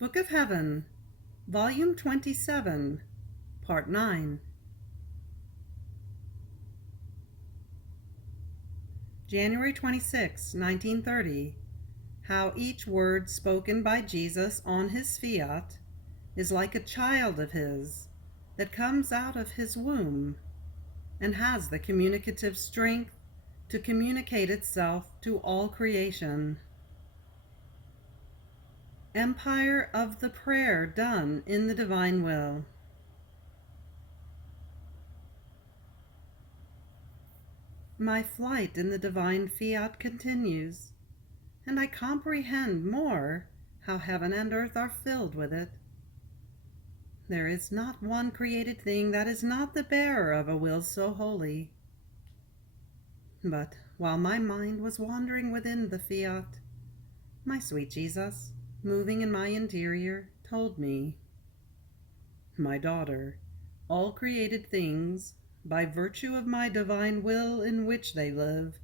Book of Heaven, Volume 27, Part 9. January 26, 1930. How each word spoken by Jesus on his Fiat is like a child of his that comes out of his womb and has the communicative strength to communicate itself to all creation. Empire of the prayer done in the divine will. My flight in the divine Fiat continues, and I comprehend more how heaven and earth are filled with it. There is not one created thing that is not the bearer of a will so holy. But while my mind was wandering within the Fiat, my sweet Jesus, moving in my interior, told me, "My daughter, all created things, by virtue of my divine will in which they live,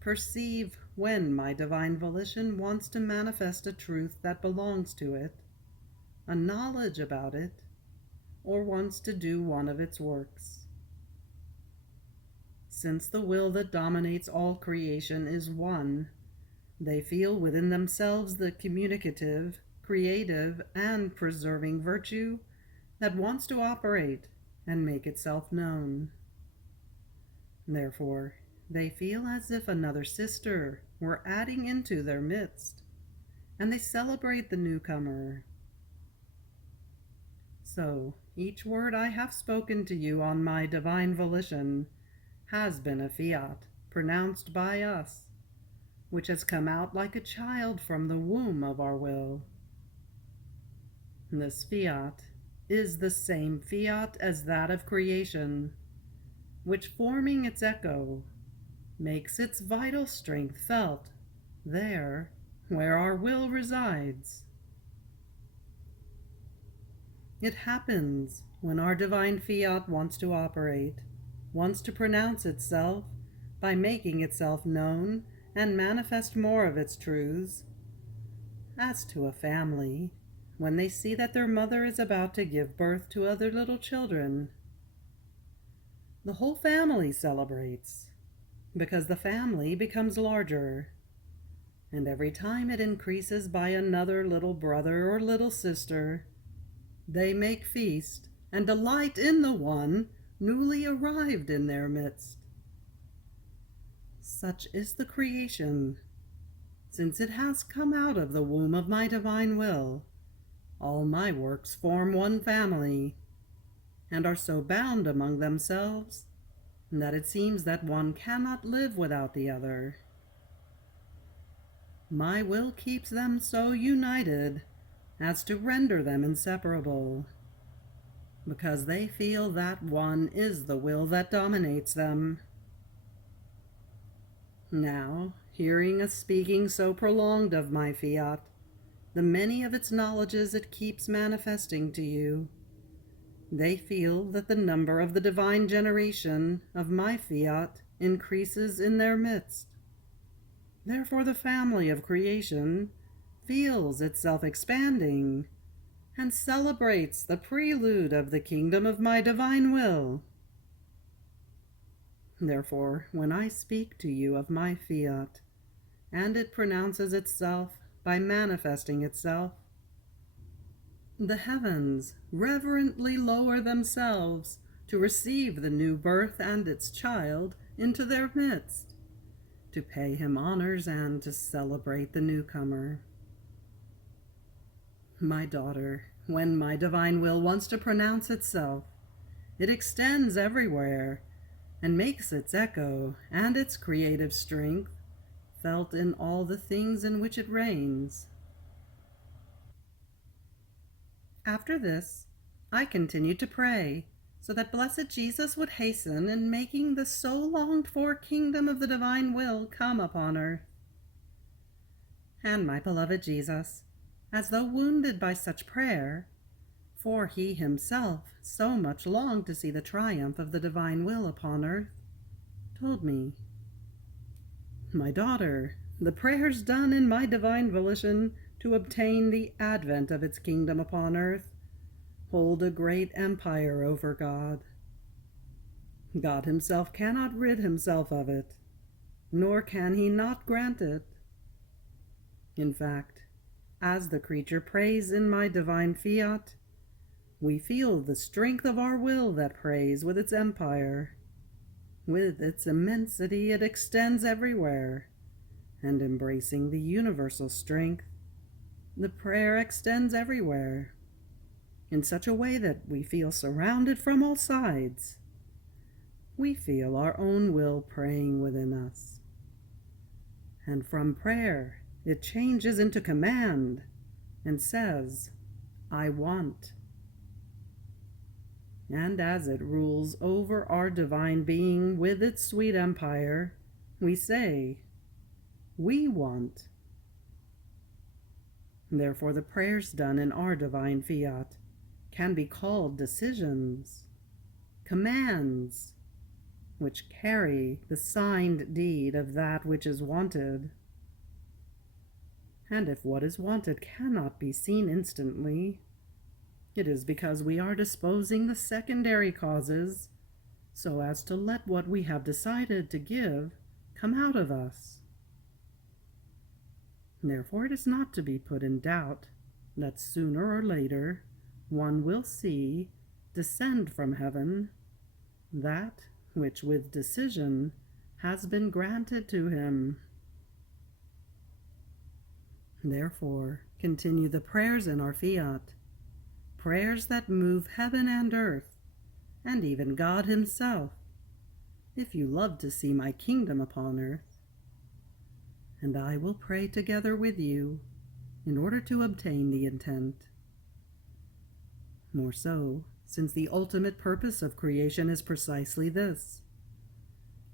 perceive when my divine volition wants to manifest a truth that belongs to it, a knowledge about it, or wants to do one of its works. Since the will that dominates all creation is one, they feel within themselves the communicative, creative, and preserving virtue that wants to operate and make itself known. Therefore, they feel as if another sister were adding into their midst, and they celebrate the newcomer. So, each word I have spoken to you on my divine volition has been a Fiat pronounced by us, which has come out like a child from the womb of our will. This Fiat is the same Fiat as that of creation, which, forming its echo, makes its vital strength felt there where our will resides. It happens when our divine Fiat wants to operate, wants to pronounce itself by making itself known and manifest more of its truths. As to a family, when they see that their mother is about to give birth to other little children, the whole family celebrates, because the family becomes larger, and every time it increases by another little brother or little sister, they make feast and delight in the one newly arrived in their midst. Such is the creation, since it has come out of the womb of my divine will. All my works form one family, and are so bound among themselves that it seems that one cannot live without the other. My will keeps them so united as to render them inseparable, because they feel that one is the will that dominates them. Now, hearing a speaking so prolonged of my Fiat, the many of its knowledges it keeps manifesting to you, they feel that the number of the divine generation of my Fiat increases in their midst. Therefore the family of creation feels itself expanding and celebrates the prelude of the kingdom of my divine will. Therefore, when I speak to you of my Fiat, and it pronounces itself by manifesting itself, the heavens reverently lower themselves to receive the new birth and its child into their midst, to pay him honors and to celebrate the newcomer. My daughter, when my divine will wants to pronounce itself, it extends everywhere and makes its echo and its creative strength felt in all the things in which it reigns. After this, I continued to pray, so that blessed Jesus would hasten in making the so longed-for kingdom of the divine will come upon earth. And my beloved Jesus, as though wounded by such prayer, for he himself so much longed to see the triumph of the divine will upon earth, told me, "My daughter, the prayers done in my divine volition to obtain the advent of its kingdom upon earth, hold a great empire over God. God himself cannot rid himself of it, nor can he not grant it. In fact, as the creature prays in my divine fiat, we feel the strength of our will that prays with its empire. With its immensity it extends everywhere, and embracing the universal strength, the prayer extends everywhere, in such a way that we feel surrounded from all sides. We feel our own will praying within us. And from prayer, it changes into command and says, I want. And as it rules over our divine being with its sweet empire, we say, we want. Therefore, the prayers done in our divine fiat can be called decisions, commands, which carry the signed deed of that which is wanted. And if what is wanted cannot be seen instantly, it is because we are disposing the secondary causes so as to let what we have decided to give come out of us. Therefore, it is not to be put in doubt that sooner or later one will see descend from heaven that which with decision has been granted to him. Therefore, continue the prayers in our fiat, prayers that move heaven and earth, and even God himself, if you love to see my kingdom upon earth. And I will pray together with you in order to obtain the intent. More so, since the ultimate purpose of creation is precisely this,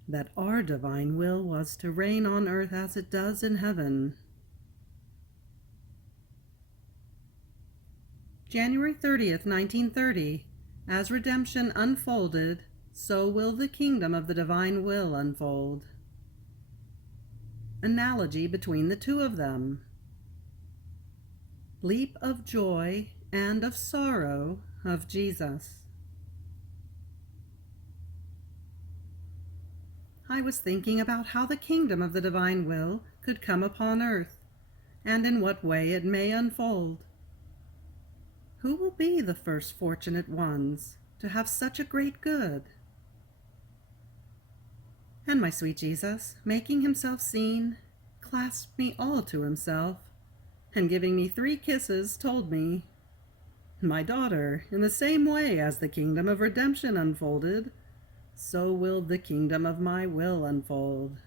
that our divine will was to reign on earth as it does in heaven. January 30th, 1930. As redemption unfolded, so will the kingdom of the divine will unfold. Analogy between the two of them. Leap of joy and of sorrow of Jesus. I was thinking about how the kingdom of the divine will could come upon earth, and in what way it may unfold. Who will be the first fortunate ones to have such a great good? And my sweet Jesus, making himself seen, clasped me all to himself, and giving me 3 kisses, told me, my daughter, in the same way as the kingdom of redemption unfolded, so will the kingdom of my will unfold.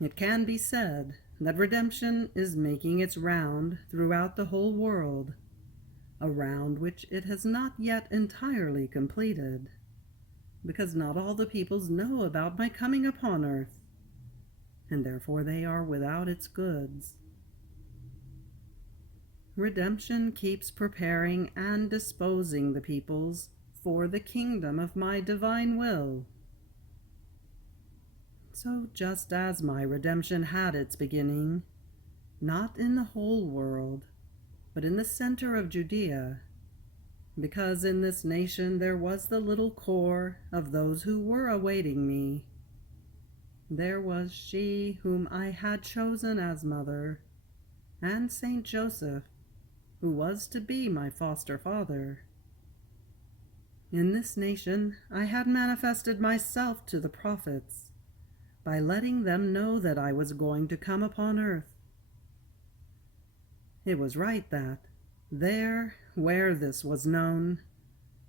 It can be said that redemption is making its round throughout the whole world, a round which it has not yet entirely completed, because not all the peoples know about my coming upon earth, and therefore they are without its goods. Redemption keeps preparing and disposing the peoples for the kingdom of my divine will. So just as my redemption had its beginning, not in the whole world, but in the center of Judea, because in this nation there was the little core of those who were awaiting me. There was she whom I had chosen as mother, and Saint Joseph, who was to be my foster father. In this nation I had manifested myself to the prophets, by letting them know that I was going to come upon earth. It was right that, there where this was known,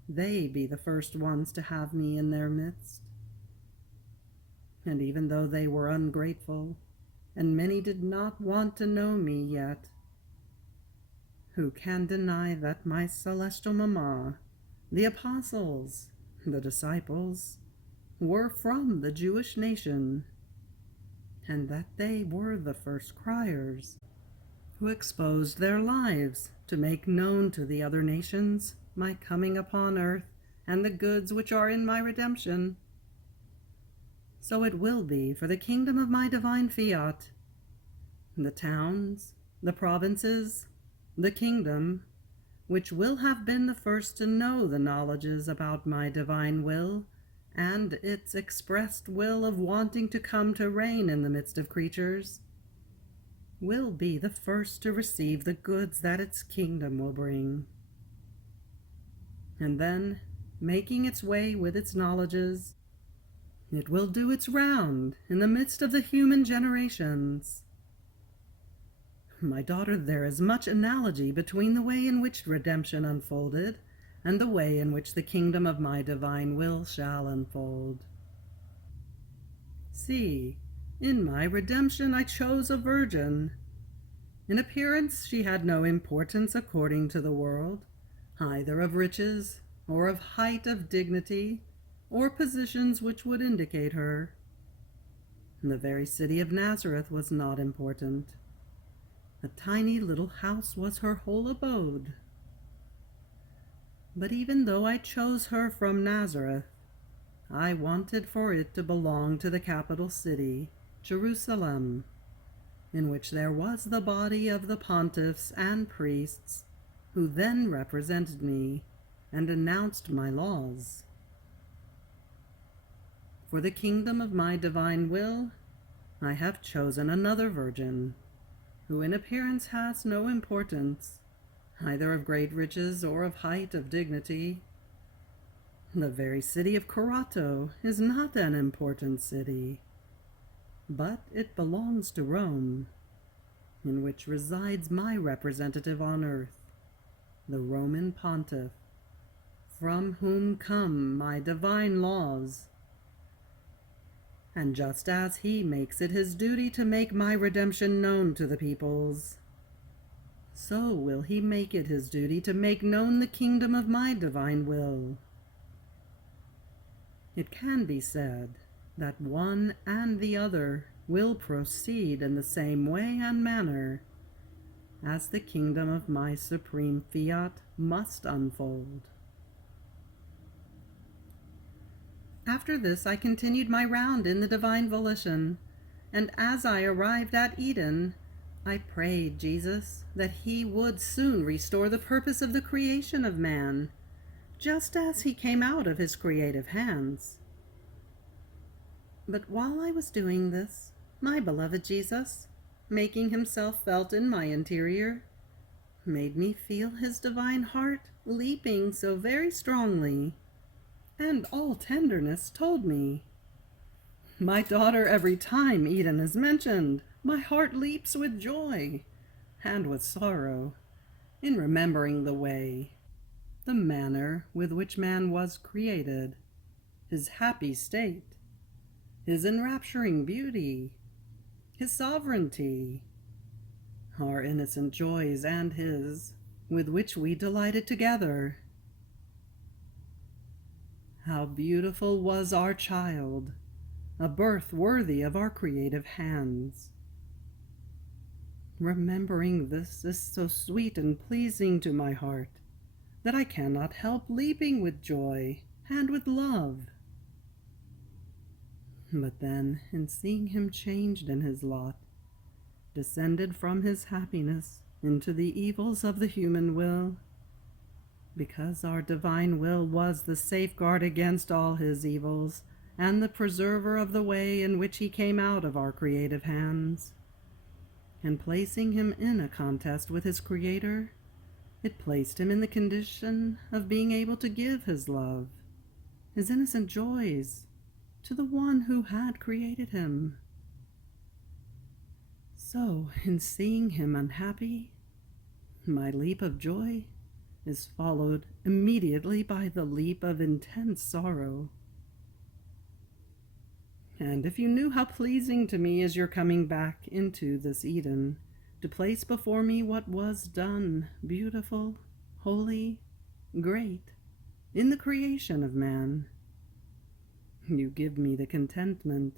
they be the first ones to have me in their midst. And even though they were ungrateful, and many did not want to know me yet, who can deny that my celestial mamma, the apostles, the disciples, were from the Jewish nation, and that they were the first criers, who exposed their lives to make known to the other nations my coming upon earth and the goods which are in my redemption. So it will be for the kingdom of my divine fiat. The towns, the provinces, the kingdom, which will have been the first to know the knowledges about my divine will, and its expressed will of wanting to come to reign in the midst of creatures, will be the first to receive the goods that its kingdom will bring. And then, making its way with its knowledges, it will do its round in the midst of the human generations. My daughter, there is much analogy between the way in which redemption unfolded and the way in which the kingdom of my divine will shall unfold. See, in my redemption I chose a virgin. In appearance she had no importance according to the world, either of riches, or of height of dignity, or positions which would indicate her. The very city of Nazareth was not important. A tiny little house was her whole abode. But even though I chose her from Nazareth, I wanted for it to belong to the capital city, Jerusalem, in which there was the body of the pontiffs and priests, who then represented me and announced my laws. For the kingdom of my divine will, I have chosen another virgin, who in appearance has no importance, either of great riches or of height of dignity. The very city of Piccarreta is not an important city, but it belongs to Rome, in which resides my representative on earth, the Roman pontiff, from whom come my divine laws. And just as he makes it his duty to make my redemption known to the peoples, so will he make it his duty to make known the kingdom of my divine will. It can be said that one and the other will proceed in the same way and manner as the kingdom of my supreme fiat must unfold. After this I continued my round in the divine volition, and as I arrived at Eden, I prayed Jesus that he would soon restore the purpose of the creation of man, just as he came out of his creative hands. But while I was doing this, my beloved Jesus, making himself felt in my interior, made me feel his divine heart leaping so very strongly, and all tenderness told me, "My daughter, every time Eden is mentioned, my heart leaps with joy and with sorrow in remembering the way, the manner with which man was created, his happy state, his enrapturing beauty, his sovereignty, our innocent joys and his, with which we delighted together. How beautiful was our child, a birth worthy of our creative hands. Remembering this is so sweet and pleasing to my heart that I cannot help leaping with joy and with love. But then, in seeing him changed in his lot, descended from his happiness into the evils of the human will, because our divine will was the safeguard against all his evils, and the preserver of the way in which he came out of our creative hands, and placing him in a contest with his Creator, it placed him in the condition of being able to give his love, his innocent joys, to the one who had created him. So, in seeing him unhappy, my leap of joy is followed immediately by the leap of intense sorrow. And if you knew how pleasing to me is your coming back into this Eden, to place before me what was done, beautiful, holy, great, in the creation of man, you give me the contentment,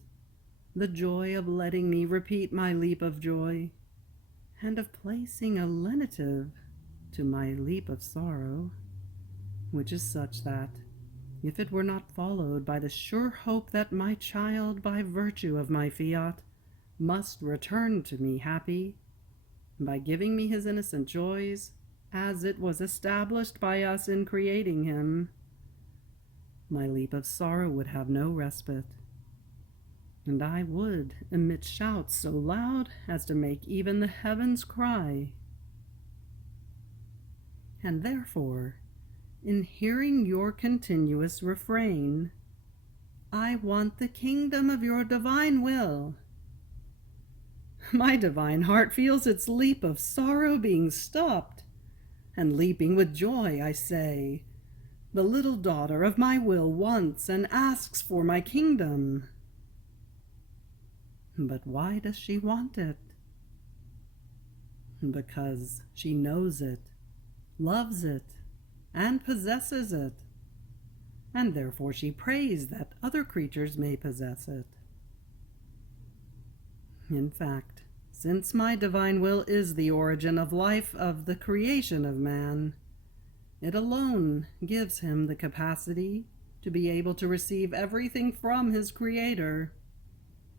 the joy of letting me repeat my leap of joy, and of placing a lenitive to my leap of sorrow, which is such that, if it were not followed by the sure hope that my child, by virtue of my fiat, must return to me happy, by giving me his innocent joys, as it was established by us in creating him, my leap of sorrow would have no respite, and I would emit shouts so loud as to make even the heavens cry. And therefore, in hearing your continuous refrain, I want the kingdom of your divine will. My divine heart feels its leap of sorrow being stopped, and leaping with joy, I say, the little daughter of my will wants and asks for my kingdom. But why does she want it? Because she knows it, loves it, and possesses it, and therefore she prays that other creatures may possess it. In fact, since my divine will is the origin of life, of the creation of man, it alone gives him the capacity to be able to receive everything from his Creator,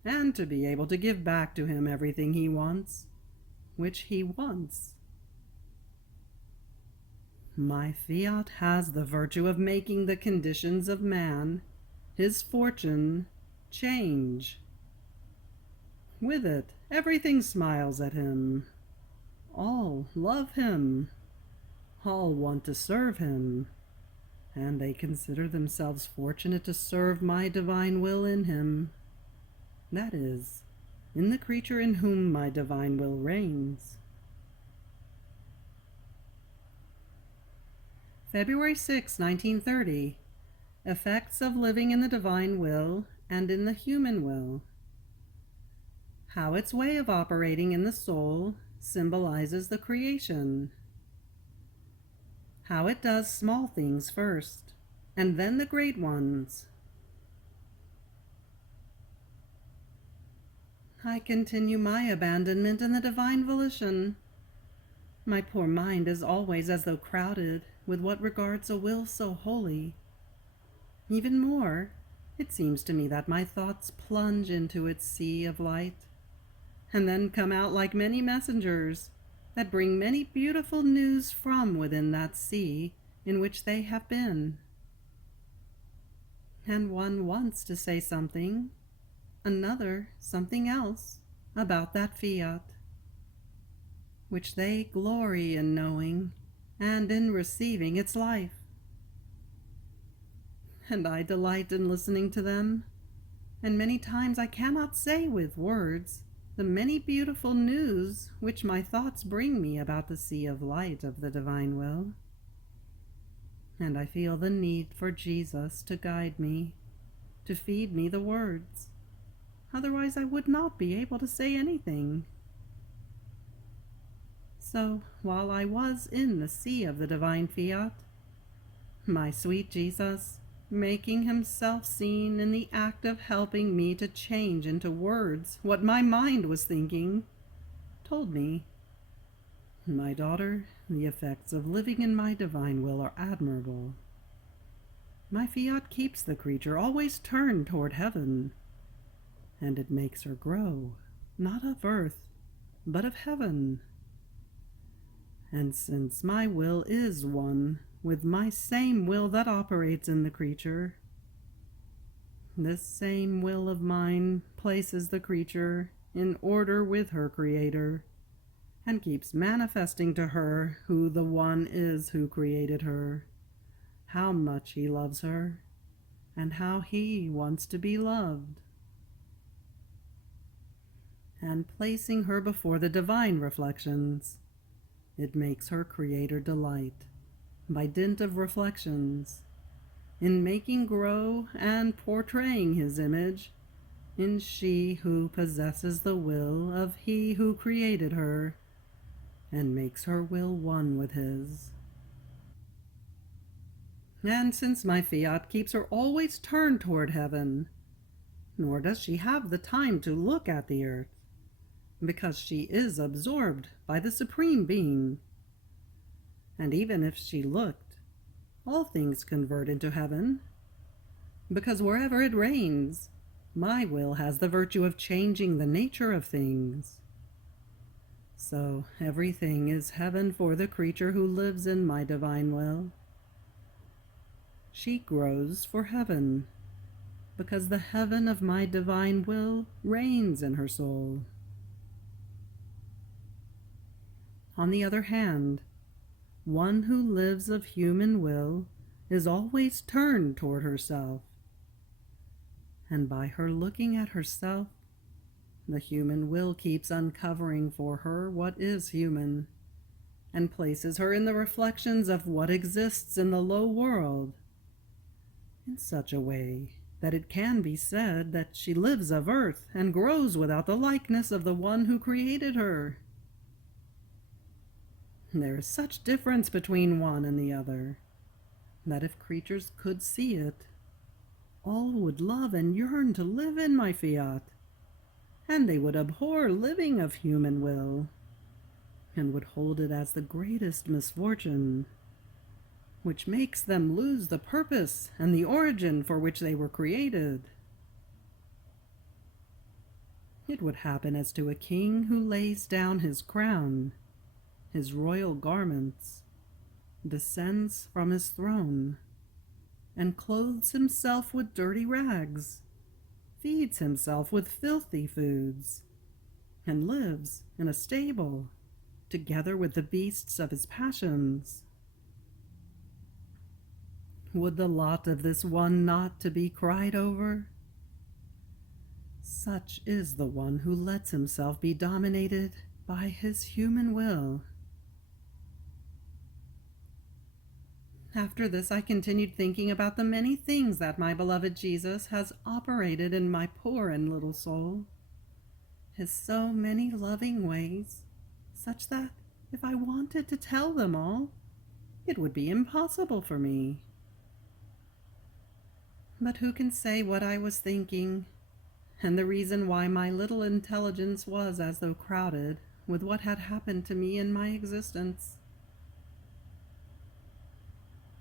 and to be able to give back to him everything he wants, which he wants. My fiat has the virtue of making the conditions of man, his fortune, change. With it, everything smiles at him. All love him. All want to serve him. And they consider themselves fortunate to serve my divine will in him. That is, in the creature in whom my divine will reigns. February 6, 1930. Effects of living in the divine will and in the human will. How its way of operating in the soul symbolizes the creation. How it does small things first, and then the great ones. I continue my abandonment in the divine volition. My poor mind is always as though crowded with what regards a will so holy. Even more, it seems to me that my thoughts plunge into its sea of light, and then come out like many messengers that bring many beautiful news from within that sea in which they have been. And one wants to say something, another something else, about that fiat, which they glory in knowing and in receiving its life. And I delight in listening to them, and many times I cannot say with words the many beautiful news which my thoughts bring me about the sea of light of the divine will. And I feel the need for Jesus to guide me, to feed me the words. Otherwise I would not be able to say anything. So, while I was in the sea of the divine fiat, my sweet Jesus, making himself seen in the act of helping me to change into words what my mind was thinking, told me, "My daughter, the effects of living in my divine will are admirable. My fiat keeps the creature always turned toward heaven, and it makes her grow, not of earth, but of heaven. And since my will is one with my same will that operates in the creature, this same will of mine places the creature in order with her Creator, and keeps manifesting to her who the one is who created her, how much he loves her, and how he wants to be loved. And placing her before the divine reflections, it makes her Creator delight, by dint of reflections, in making grow and portraying his image in she who possesses the will of he who created her, and makes her will one with his. And since my fiat keeps her always turned toward heaven, nor does she have the time to look at the earth, because she is absorbed by the Supreme Being. And even if she looked, all things convert into heaven, because wherever it reigns, my will has the virtue of changing the nature of things. So everything is heaven for the creature who lives in my divine will. She grows for heaven, because the heaven of my divine will reigns in her soul. On the other hand, one who lives of human will is always turned toward herself, and by her looking at herself, the human will keeps uncovering for her what is human, and places her in the reflections of what exists in the low world, in such a way that it can be said that she lives of earth and grows without the likeness of the one who created her. There is such difference between one and the other, that if creatures could see it, all would love and yearn to live in my fiat, and they would abhor living of human will, and would hold it as the greatest misfortune, which makes them lose the purpose and the origin for which they were created. It would happen as to a king who lays down his crown, his royal garments, descends from his throne, and clothes himself with dirty rags, feeds himself with filthy foods, and lives in a stable, together with the beasts of his passions. Would the lot of this one not to be cried over? Such is the one who lets himself be dominated by his human will. After this, I continued thinking about the many things that my beloved Jesus has operated in my poor and little soul. His so many loving ways, such that if I wanted to tell them all, it would be impossible for me. But who can say what I was thinking, and the reason why my little intelligence was as though crowded with what had happened to me in my existence?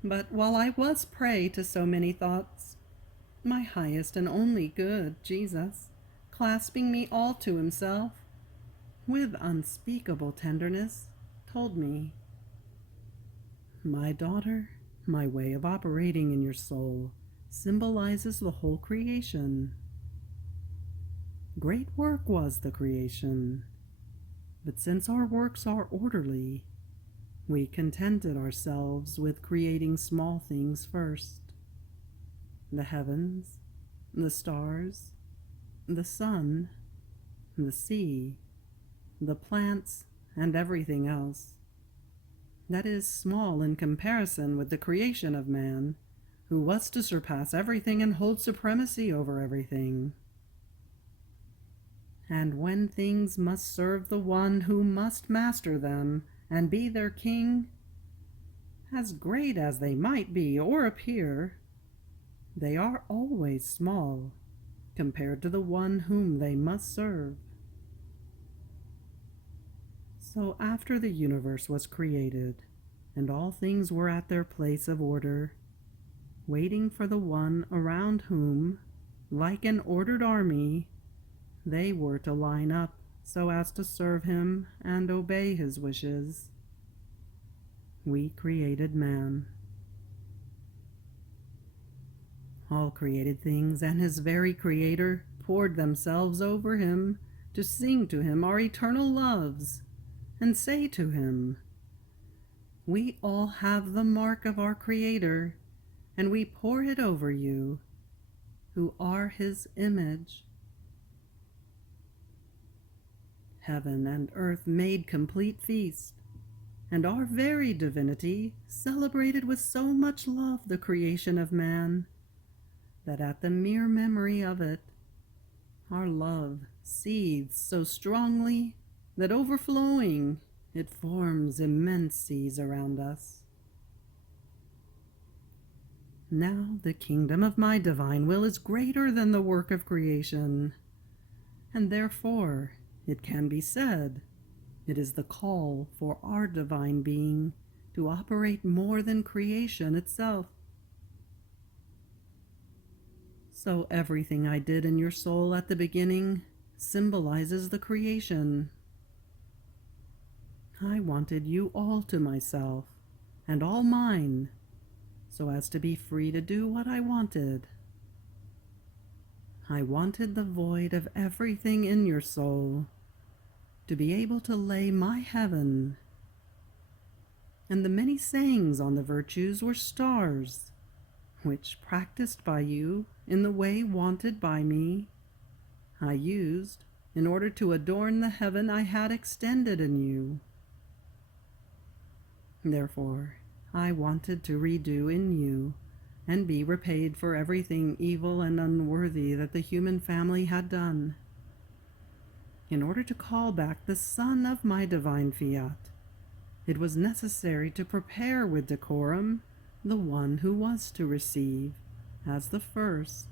But while I was prey to so many thoughts, my highest and only good, Jesus, clasping me all to himself, with unspeakable tenderness, told me, "My daughter, my way of operating in your soul symbolizes the whole creation. Great work was the creation, but since our works are orderly, we contented ourselves with creating small things first. The heavens, the stars, the sun, the sea, the plants, and everything else. That is small in comparison with the creation of man, who was to surpass everything and hold supremacy over everything. And when things must serve the one who must master them and be their king, as great as they might be or appear, they are always small compared to the one whom they must serve. So after the universe was created, and all things were at their place of order, waiting for the one around whom, like an ordered army, they were to line up so as to serve him and obey his wishes, we created man. All created things and his very creator poured themselves over him to sing to him our eternal loves and say to him, "We all have the mark of our creator, and we pour it over you, who are his image." Heaven and earth made complete feast, and our very divinity celebrated with so much love the creation of man, that at the mere memory of it, our love seethes so strongly that overflowing, it forms immense seas around us. Now the kingdom of my divine will is greater than the work of creation, and therefore it can be said it is the call for our divine being to operate more than creation itself. So everything I did in your soul at the beginning symbolizes the creation. I wanted you all to myself, and all mine, so as to be free to do what I wanted. I wanted the void of everything in your soul, to be able to lay my heaven. And the many sayings on the virtues were stars, which, practiced by you in the way wanted by me, I used in order to adorn the heaven I had extended in you. Therefore, I wanted to redo in you and be repaid for everything evil and unworthy that the human family had done. In order to call back the son of my divine Fiat, it was necessary to prepare with decorum the one who was to receive, as the first,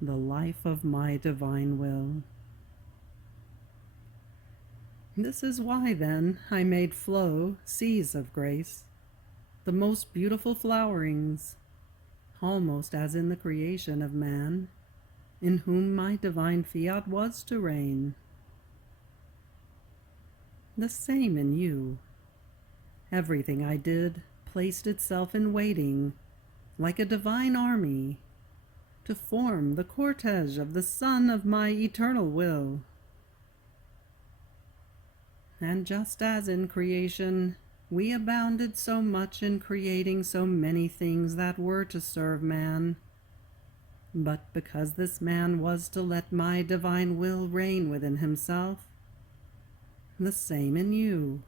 the life of my divine will. This is why, then, I made flow seas of grace, the most beautiful flowerings, almost as in the creation of man, in whom my divine Fiat was to reign. The same in you. Everything I did placed itself in waiting, like a divine army, to form the cortege of the Son of my eternal will. And just as in creation, we abounded so much in creating so many things that were to serve man, but because this man was to let my divine will reign within himself, the same in you.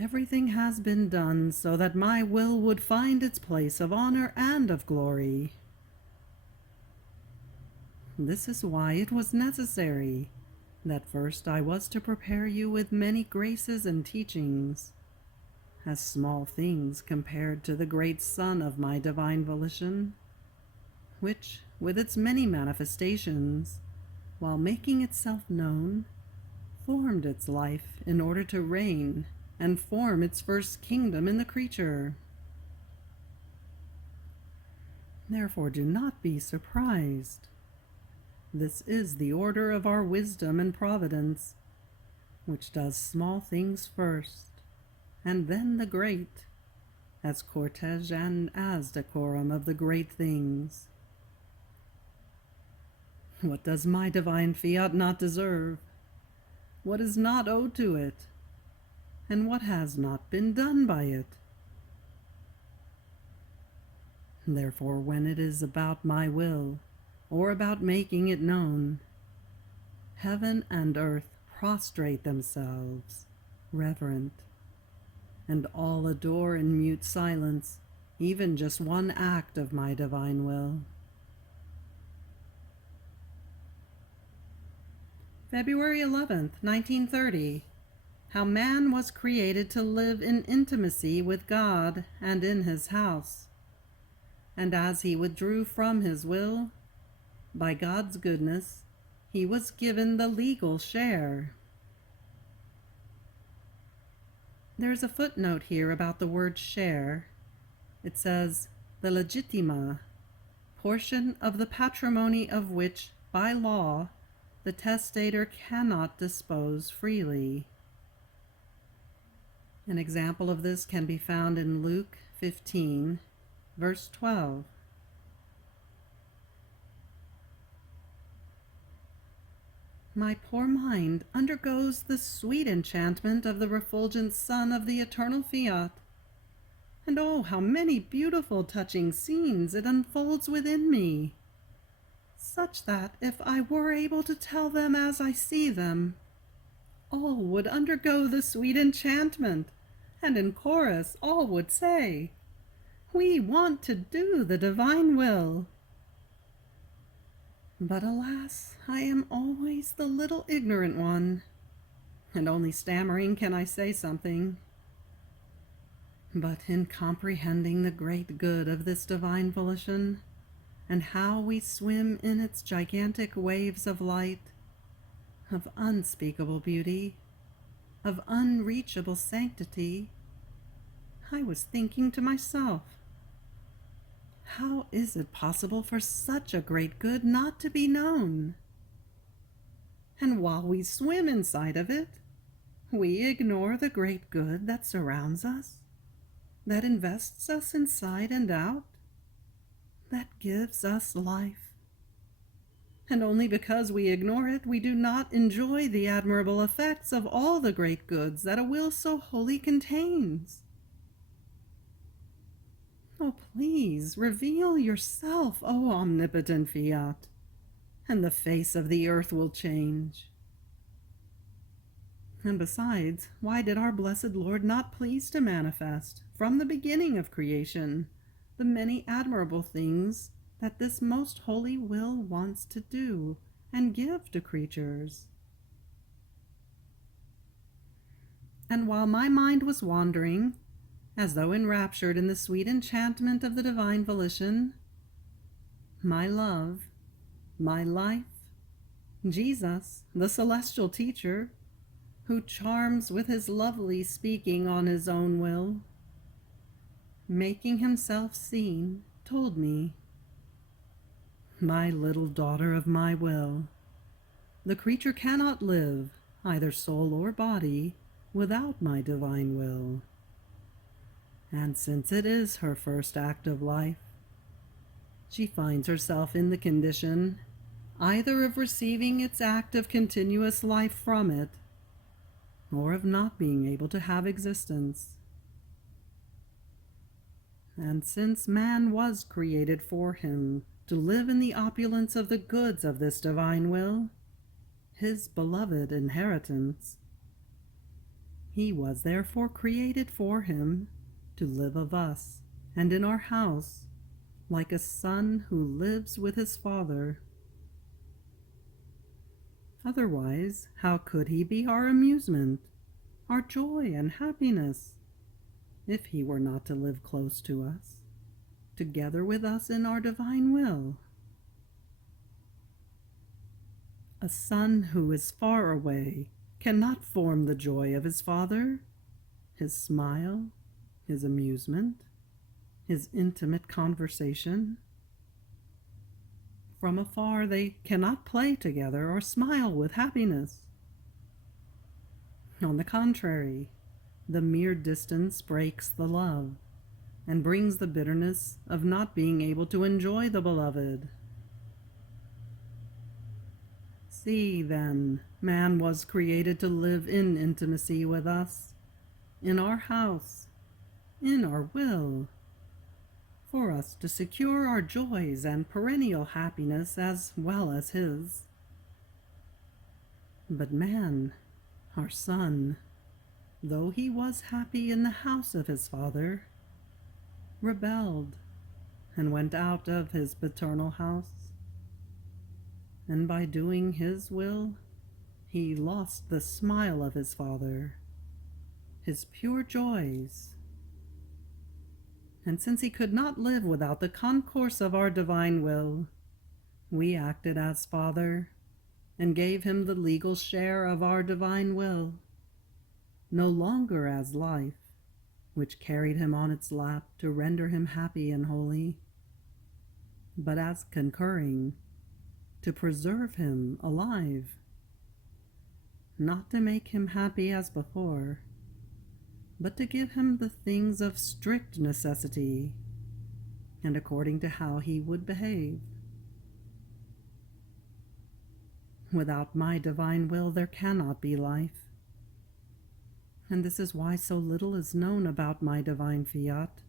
Everything has been done so that my will would find its place of honor and of glory. This is why it was necessary that first I was to prepare you with many graces and teachings, as small things compared to the great Son of my divine volition, which, with its many manifestations, while making itself known, formed its life in order to reign and form its first kingdom in the creature. Therefore do not be surprised. This is the order of our wisdom and providence, which does small things first, and then the great, as cortege and as decorum of the great things. What does my divine Fiat not deserve? What is not owed to it? And what has not been done by it? Therefore, when it is about my will, or about making it known, heaven and earth prostrate themselves, reverent, and all adore in mute silence even just one act of my divine will. February 11th, 1930. How man was created to live in intimacy with God and in his house. And as he withdrew from his will, by God's goodness, he was given the legal share. There's a footnote here about the word share. It says, the legitima, portion of the patrimony of which, by law, the testator cannot dispose freely. An example of this can be found in Luke 15, verse 12. My poor mind undergoes the sweet enchantment of the refulgent Son of the eternal Fiat, and oh, how many beautiful, touching scenes it unfolds within me, such that if I were able to tell them as I see them, all would undergo the sweet enchantment, and in chorus all would say, "We want to do the divine will." But alas, I am always the little ignorant one, and only stammering can I say something. But in comprehending the great good of this divine volition, and how we swim in its gigantic waves of light, of unspeakable beauty, of unreachable sanctity, I was thinking to myself, how is it possible for such a great good not to be known? And while we swim inside of it, We ignore the great good that surrounds us, that invests us inside and out, that gives us life. And only because we ignore it, we do not enjoy the admirable effects of all the great goods that a will so holy contains. Oh, please, reveal yourself, O omnipotent Fiat, and the face of the earth will change. And besides, why did our blessed Lord not please to manifest, from the beginning of creation, the many admirable things that this most holy will wants to do and give to creatures? And while my mind was wandering, as though enraptured in the sweet enchantment of the divine volition, my love, my life, Jesus, the celestial teacher, who charms with his lovely speaking on his own will, making himself seen, told me, "My little daughter of my will, the creature cannot live, either soul or body, without my divine will. And since it is her first act of life, she finds herself in the condition either of receiving its act of continuous life from it, or of not being able to have existence. And since man was created for him to live in the opulence of the goods of this divine will, his beloved inheritance, he was therefore created for him to live of us and in our house, like a son who lives with his father. Otherwise, how could he be our amusement, our joy and happiness, if he were not to live close to us, together with us in our divine will? A son who is far away cannot form the joy of his father, his smile, his amusement, his intimate conversation. From afar they cannot play together or smile with happiness. On the contrary, the mere distance breaks the love and brings the bitterness of not being able to enjoy the beloved. See, then, man was created to live in intimacy with us, in our house, in our will, for us to secure our joys and perennial happiness as well as his. But man, our son, though he was happy in the house of his father, rebelled and went out of his paternal house, and by doing his will, he lost the smile of his father, his pure joys. And since he could not live without the concourse of our divine will, we acted as father and gave him the legal share of our divine will, no longer as life, which carried him on its lap to render him happy and holy, but as concurring to preserve him alive, not to make him happy as before, but to give him the things of strict necessity, and according to how he would behave. Without my divine will there cannot be life, and this is why so little is known about my divine Fiat,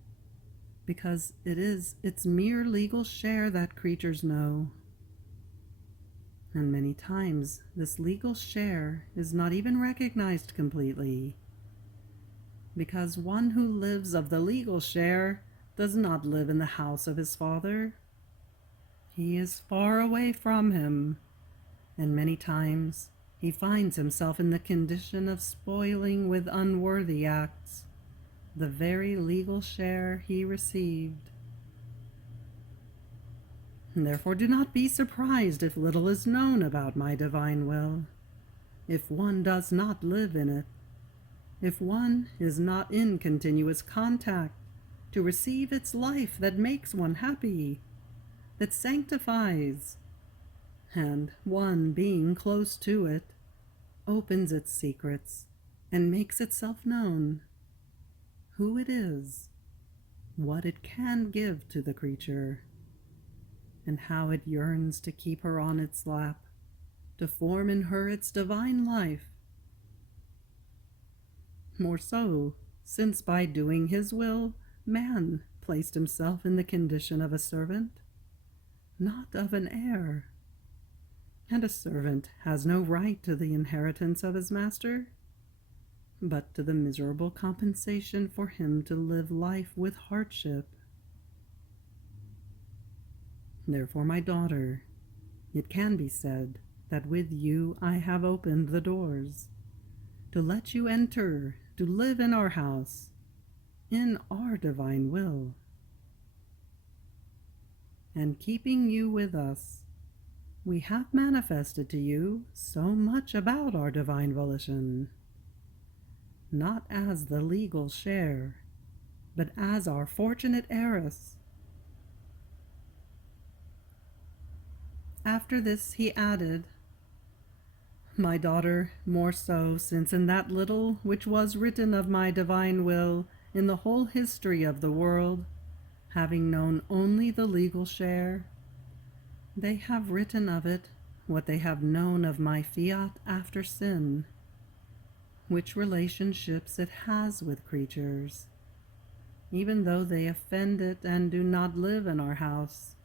because it is its mere legal share that creatures know. And many times this legal share is not even recognized completely, because one who lives of the legal share does not live in the house of his father. He is far away from him, and many times he finds himself in the condition of spoiling with unworthy acts the very legal share he received. And therefore do not be surprised if little is known about my divine will, if one does not live in it, if one is not in continuous contact to receive its life that makes one happy, that sanctifies, and one being close to it, opens its secrets and makes itself known, who it is, what it can give to the creature, and how it yearns to keep her on its lap, to form in her its divine life. More so, since by doing his will, man placed himself in the condition of a servant, not of an heir. And a servant has no right to the inheritance of his master, but to the miserable compensation for him to live life with hardship. Therefore, my daughter, it can be said that with you I have opened the doors, to let you enter, to live in our house, in our divine will. And keeping you with us, we have manifested to you so much about our divine volition, not as the legal share, but as our fortunate heiress. After this he added, my daughter, more so, since in that little which was written of my divine will in the whole history of the world, having known only the legal share, they have written of it what they have known of my fiat after sin, which relationships it has with creatures, even though they offend it and do not live in our house.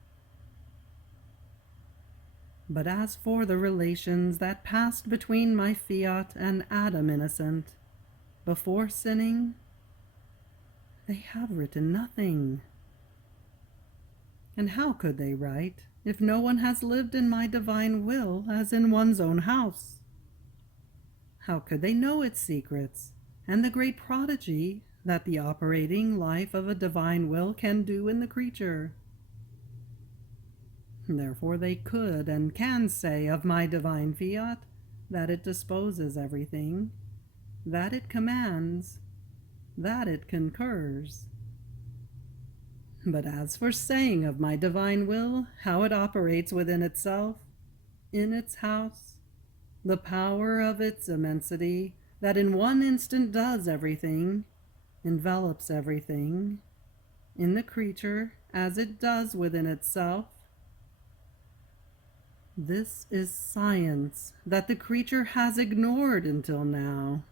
But as for the relations that passed between my fiat and Adam innocent, before sinning, they have written nothing. And how could they write, if no one has lived in my divine will as in one's own house? How could they know its secrets, and the great prodigy that the operating life of a divine will can do in the creature? Therefore they could and can say of my divine fiat that it disposes everything, that it commands, that it concurs. But as for saying of my divine will how it operates within itself, in its house, the power of its immensity, that in one instant does everything, envelops everything, in the creature as it does within itself, this is science that the creature has ignored until now.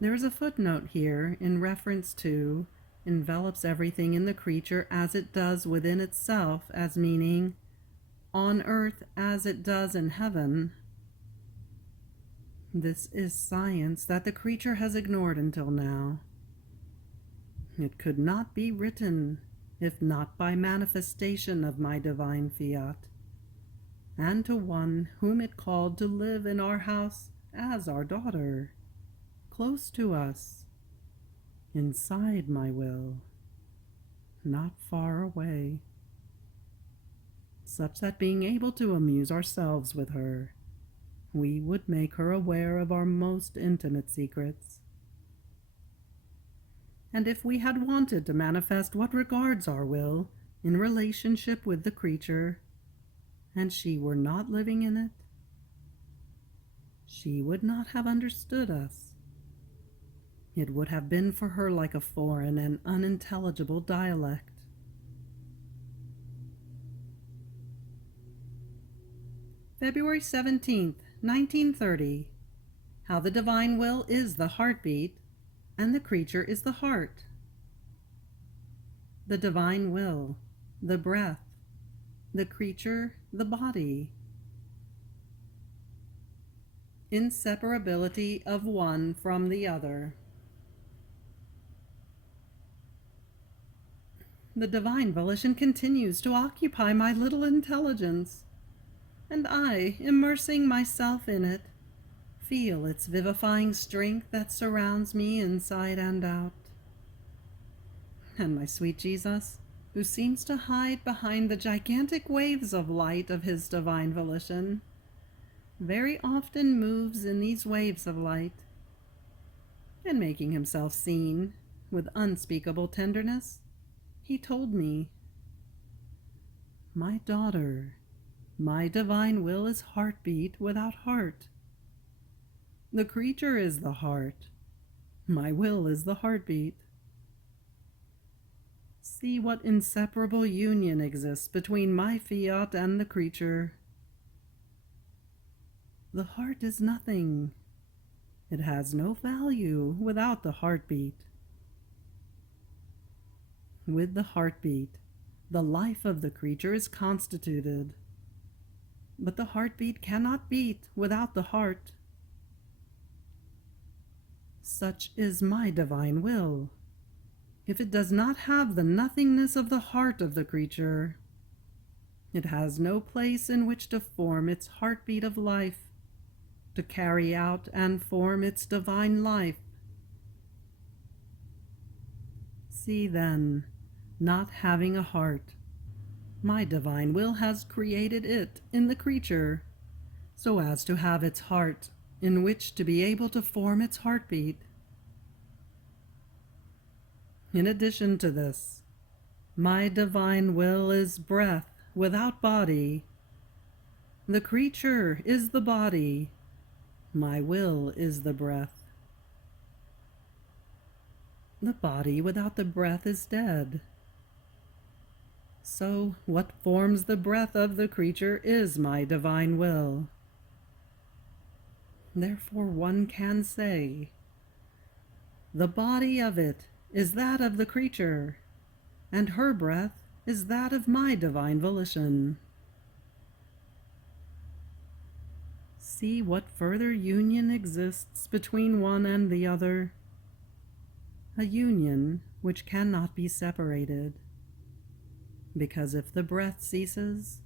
There is a footnote here in reference to envelops everything in the creature as it does within itself, as meaning on earth as it does in heaven. This is science that the creature has ignored until now. It could not be written if not by manifestation of my divine fiat, and to one whom it called to live in our house as our daughter, close to us, inside my will, not far away, such that being able to amuse ourselves with her, we would make her aware of our most intimate secrets. And if we had wanted to manifest what regards our will in relationship with the creature, and she were not living in it, she would not have understood us. It would have been for her like a foreign and unintelligible dialect. February 17th, 1930. How the divine will is the heartbeat, and the creature is the heart. The divine will, the breath, the creature, the body. Inseparability of one from the other. The divine volition continues to occupy my little intelligence, and I, immersing myself in it, feel its vivifying strength that surrounds me inside and out. And my sweet Jesus, who seems to hide behind the gigantic waves of light of his divine volition, very often moves in these waves of light, and making himself seen with unspeakable tenderness, he told me, "My daughter, my divine will is heartbeat without heart. The creature is the heart. My will is the heartbeat. See what inseparable union exists between my fiat and the creature. The heart is nothing. It has no value without the heartbeat. With the heartbeat, the life of the creature is constituted. But the heartbeat cannot beat without the heart. Such is my divine will. If it does not have the nothingness of the heart of the creature, it has no place in which to form its heartbeat of life, to carry out and form its divine life. See then, not having a heart, my divine will has created it in the creature, so as to have its heart in which to be able to form its heartbeat. In addition to this, my divine will is breath without body. The creature is the body. My will is the breath. The body without the breath is dead. So what forms the breath of the creature is my divine will. Therefore one can say, the body of it is that of the creature, and her breath is that of my divine volition. See what further union exists between one and the other, a union which cannot be separated, because if the breath ceases,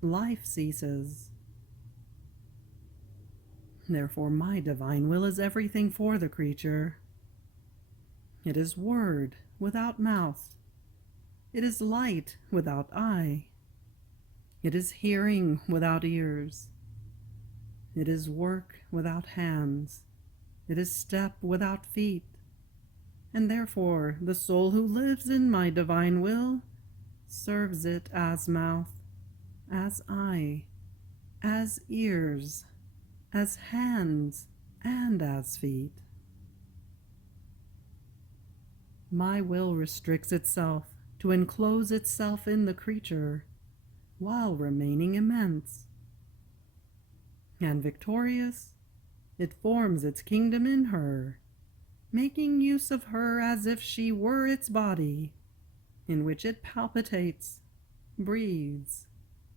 life ceases. Therefore my divine will is everything for the creature. It is word without mouth. It is light without eye. It is hearing without ears. It is work without hands. It is step without feet. And therefore the soul who lives in my divine will serves it as mouth, as eye, as ears, as hands, and as feet. My will restricts itself to enclose itself in the creature, while remaining immense. And victorious, it forms its kingdom in her, making use of her as if she were its body, in which it palpitates, breathes,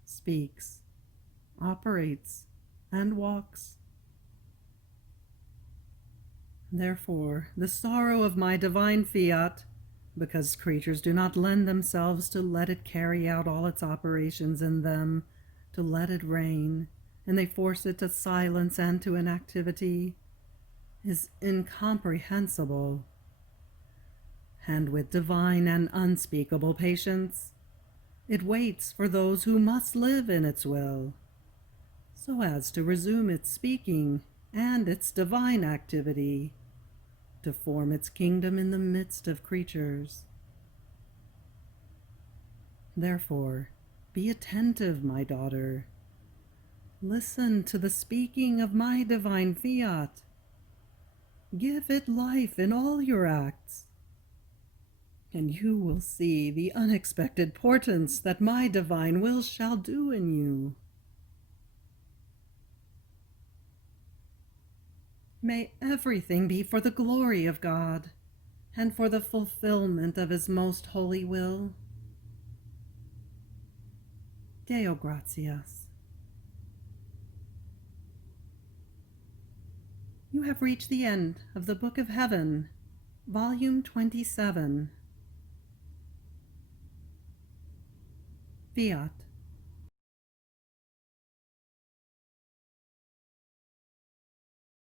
speaks, operates, and walks. Therefore, the sorrow of my divine fiat, because creatures do not lend themselves to let it carry out all its operations in them, to let it reign, and they force it to silence and to inactivity, is incomprehensible. And with divine and unspeakable patience, it waits for those who must live in its will, so as to resume its speaking and its divine activity, to form its kingdom in the midst of creatures. Therefore, be attentive, my daughter. Listen to the speaking of my divine fiat. Give it life in all your acts, and you will see the unexpected portents that my divine will shall do in you. May everything be for the glory of God, and for the fulfillment of his most holy will. Deo gratias. You have reached the end of the Book of Heaven, Volume 27. Fiat.